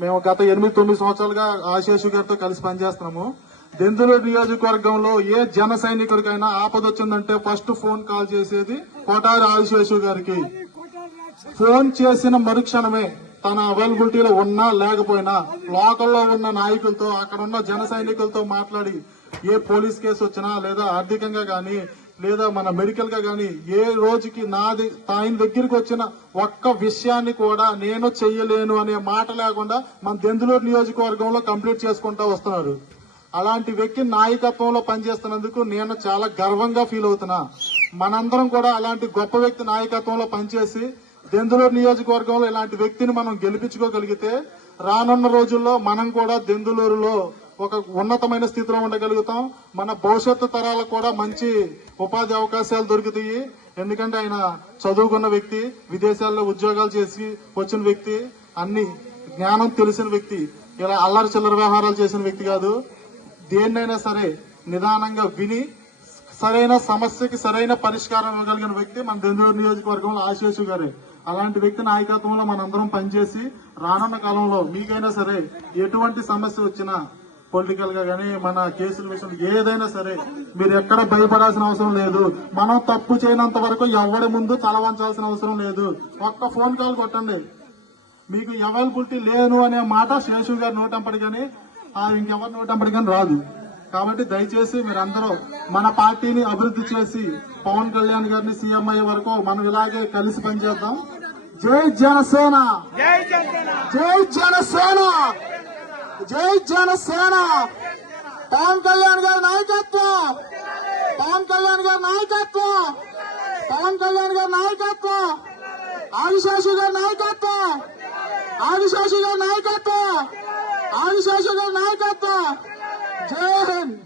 మేము గత 8-9 సంవత్సరాలుగా ఆశేషు గారితో కలిసి పనిచేస్తున్నాము. దెందులూరు నియోజకవర్గంలో ఏ జన సైనికుడికైనా ఆపదొచ్చిందంటే ఫస్ట్ ఫోన్ కాల్ చేసేది కోటారి ఆశేషు గారికి. ఫోన్ చేసిన మరుక్షణమే తన అవైలబిలిటీలో ఉన్నా లేకపోయినా లోకల్లో ఉన్న నాయకులతో, అక్కడ ఉన్న జన సైనికులతో మాట్లాడి ఏ పోలీస్ కేసు వచ్చినా లేదా ఆర్థికంగా గానీ లేదా మన మెడికల్ గా గానీ ఏ రోజుకి ఆయన దగ్గరికి వచ్చిన ఒక్క విషయాన్ని కూడా నేను చెయ్యలేను అనే మాట లేకుండా మన దెందులూరు నియోజకవర్గంలో కంప్లీట్ చేసుకుంటా వస్తున్నారు. అలాంటి వ్యక్తి నాయకత్వంలో పనిచేస్తున్నందుకు నేను చాలా గర్వంగా ఫీల్ అవుతున్నా. మనందరం కూడా అలాంటి గొప్ప వ్యక్తి నాయకత్వంలో పనిచేసి దెందులూరు నియోజకవర్గంలో ఇలాంటి వ్యక్తిని మనం గెలిపించుకోగలిగితే రానున్న రోజుల్లో మనం కూడా దెందులూరులో ఒక ఉన్నతమైన స్థితిలో ఉండగలుగుతాం. మన భవిష్యత్తు తరాలకు కూడా మంచి ఉపాధి అవకాశాలు దొరుకుతాయి. ఎందుకంటే ఆయన చదువుకున్న వ్యక్తి, విదేశాల్లో ఉద్యోగాలు చేసి వచ్చిన వ్యక్తి, అన్ని జ్ఞానం తెలిసిన వ్యక్తి, ఇలా అల్లరి చిల్లర వ్యవహారాలు చేసిన వ్యక్తి కాదు. దేన్నైనా సరే నిదానంగా విని సరైన సమస్యకి సరైన పరిష్కారం ఇవ్వగలిగిన వ్యక్తి మన దెందులూరు నియోజకవర్గంలో ఆశేషు గారే. అలాంటి వ్యక్తి నాయకత్వంలో మనందరం పనిచేసి రానున్న కాలంలో మీకైనా సరే ఎటువంటి సమస్య వచ్చినా పొలిటికల్ గా గానీ మన కేసుల విషయం ఏదైనా సరే మీరు ఎక్కడ భయపడాల్సిన అవసరం లేదు. మనం తప్పు చేయనంత వరకు ఎవరి ముందు తల వంచాల్సిన అవసరం లేదు. ఒక్క ఫోన్ కాల్ కొట్టండి, మీకు అవైలబిలిటీ లేను అనే మాట శేషు గారి నోటంపడి కానీ ఇంకెవరి నోటంపడి కానీ రాదు. కాబట్టి దయచేసి మీరందరూ మన పార్టీని అభివృద్ధి చేసి పవన్ కళ్యాణ్ గారిని సీఎం అయ్యే వరకు మనం ఇలాగే కలిసి పనిచేద్దాం. జై జనసేన, జై జనసేన, జై జనసేన. పవన్ కళ్యాణ్ గారి నాయకత్వం, పవన్ కళ్యాణ్ గారి నాయకత్వం, పవన్ కళ్యాణ్ గారి నాయకత్వం, ఆదిశేషు గారి నాయకత్వం, ఆదిశేషు గారి నాయకత్వం, ఆదిశేషు గారి నాయకత్వం. జై హింద్.